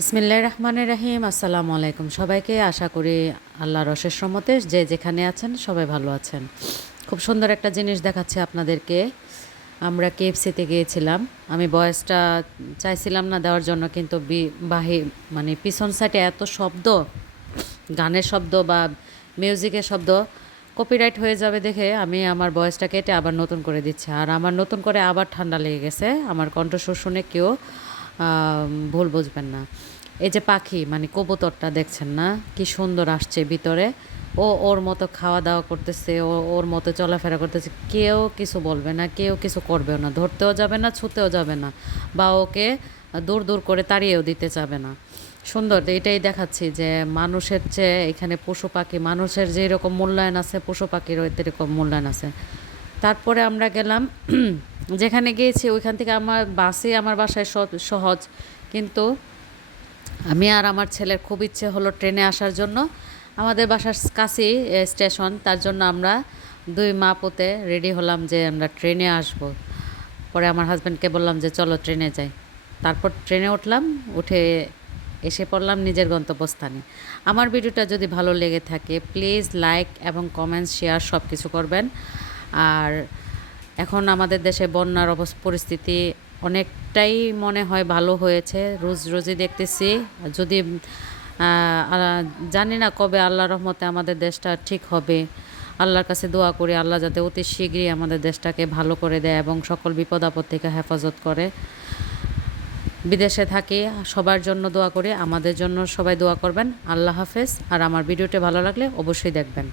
বিসমিল্লাহির রহমানির রহিম। আসসালামু আলাইকুম সবাইকে। আশা করি আল্লাহর অশেষ রহমতে যে যেখানে আছেন সবাই ভালো আছেন। খুব সুন্দর একটা জিনিস দেখাচ্ছি আপনাদেরকে। আমরা কেএফসিতে গিয়েছিলাম। আমি ভয়েসটা চাইছিলাম না দেওয়ার জন্য, কিন্তু মানে পিছন সাইডে এত শব্দ, গানের শব্দ বা মিউজিকের শব্দ, কপিরাইট হয়ে যাবে দেখে আমি আমার ভয়েসটা কেটে আবার নতুন করে দিচ্ছি। আর আমার নতুন করে আবার ঠান্ডা লেগে গেছে। আমার কণ্ঠস্বর শুনে কেউ ভুল বুঝবেন না। এই যে পাখি মানে কবুতরটা দেখছেন না, কি সুন্দর আসছে ভিতরে। ও ওর মতো খাওয়া দাওয়া করতেছে, ও ওর মতো চলাফেরা করতেছে। কেউ কিছু বলবে না, কেউ কিছু করবেও না, ধরতেও যাবে না, ছুঁতেও যাবে না, বা ওকে দূর দূর করে তাড়িয়েও দিতে যাবে না। সুন্দর, এটাই দেখাচ্ছি যে মানুষের চেয়ে এখানে পশু পাখি, মানুষের যেরকম মূল্যায়ন আছে পশু পাখিরও এরকম মূল্যায়ন আছে। তারপরে আমরা গেলাম যেখানে গিয়েছি ওইখান থেকে আমার বাসে আমার বাসায় সহজ, কিন্তু আমি আর আমার ছেলের খুব ইচ্ছে হলো ট্রেনে আসার জন্য। আমাদের বাসার কাছেই স্টেশন, তার জন্য আমরা দুই মা পুতে রেডি হলাম যে আমরা ট্রেনে আসব। পরে আমার হাজব্যান্ডকে বললাম যে চলো ট্রেনে যাই। তারপর ট্রেনে উঠলাম, উঠে এসে পড়লাম নিজের গন্তব্যস্থানে। আমার ভিডিওটা যদি ভালো লেগে থাকে প্লিজ লাইক এবং কমেন্টস শেয়ার সব কিছু করবেন। আর এখন আমাদের দেশে বন্যার পরিস্থিতি অনেকটাই মনে হয় ভালো হয়েছে, রোজ রোজই দেখতেছি। যদি জানি না কবে আল্লাহর রহমতে আমাদের দেশটা ঠিক হবে। আল্লাহর কাছে দোয়া করি আল্লাহ যাতে অতি শীঘ্রই আমাদের দেশটাকে ভালো করে দেয় এবং সকল বিপদ আপদ থেকে হেফাজত করে। বিদেশে থাকি সবার জন্য দোয়া করি, আমাদের জন্য সবাই দোয়া করবেন। আল্লাহ হাফেজ। আর আমার ভিডিওটি ভালো লাগলে অবশ্যই দেখবেন।